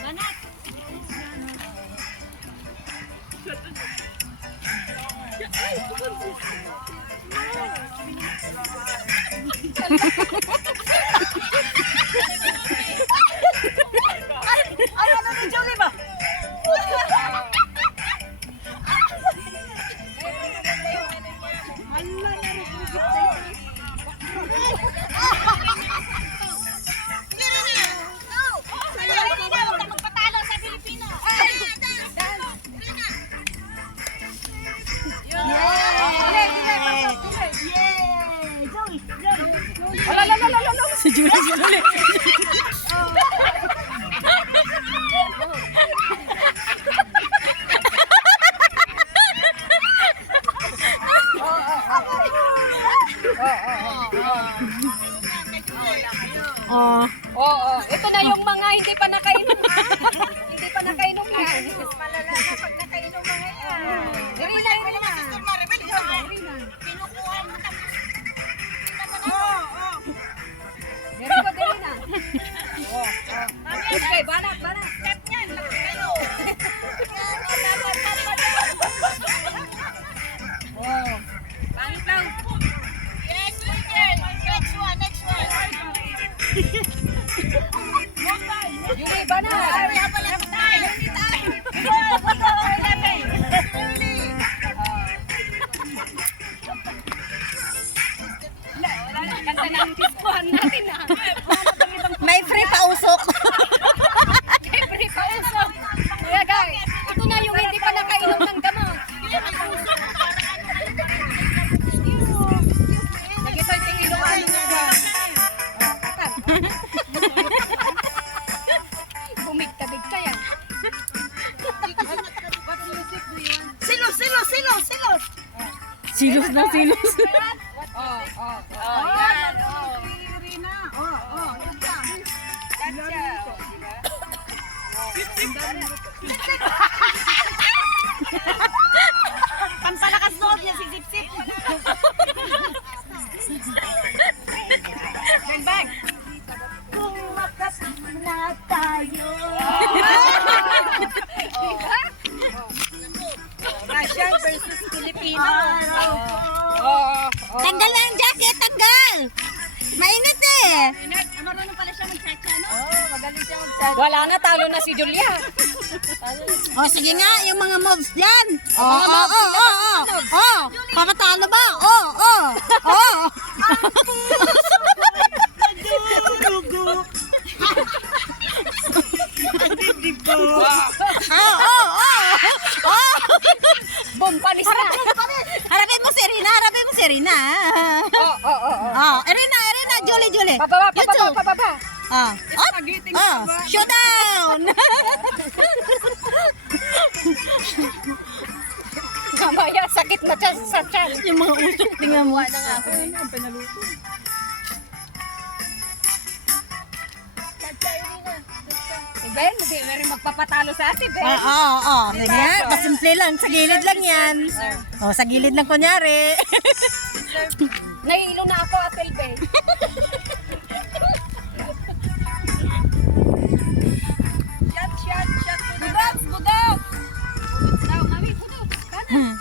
Banat. Ay, ano na Jolie ba? Si Julie. Oh. Oo, ito na yung mga hindi pa nakainom. Hindi pa nakainom yan. Malala na pag nakainom mga yan. Irina, Irina. Kinukuha mo tapos. Very good, Irina. Okay, banat, banat. Cut yan, kayo. Oh, pangit lang. Yes, Wilson. Next one, next one. Yuli, banat. Kanta ng discohan natin ah. May free pausok. May free pa usok. Kaya guys, ito na yung hindi pa nakainom ng gamot. Nag-ito yung tingiluan nga. Bumigta-bigta yan. Silos, silos, silos, silos. Silos na silos. Yan. Irina. Oh, yun ka. Gotcha. Pampalakas loob niya si Sip-Sip. Bang, bang. Kung makas na tayo. Russian versus Filipino. Tanggal na ang jacket, tanggal. Mainit eh. Marunong pala siya mag-cha-cha, no? Magaling siya mag-chat. Wala na, talo na si Julia. O sige nga, yung mga moves dyan. Papatalo ba? Boom, palis na. Harapin mo si Rina, Rina, Julie. Pababa, You too. pababa. Showdown! Mamaya, sakit na siya sa tiyan. Yung mga usok, tingnan mo. Si Ben, hindi meron magpapatalo sa atin, Ben. Ganyan, pasimple lang. Sa gilid lang yan. Sa gilid lang kunyari. Nahilo na ako, Atel Ben. Shot. Budogs. Budogs daw, mami, budogs. Kanan.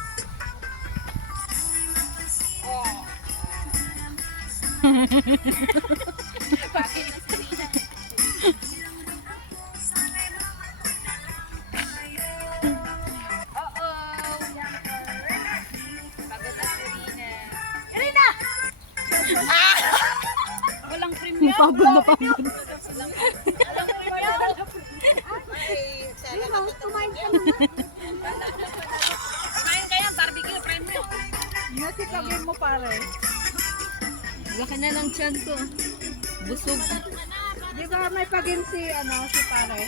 Bakit na si Rina? Pagod na si Rina. Irina! Walang premium. Pagod na pagod. Kumain ka naman. Kumain ka yan, barbecue premium. Nasikagin mo pare. Laki na ng tiyan ko. Busog. Di ba may paginti, si pare?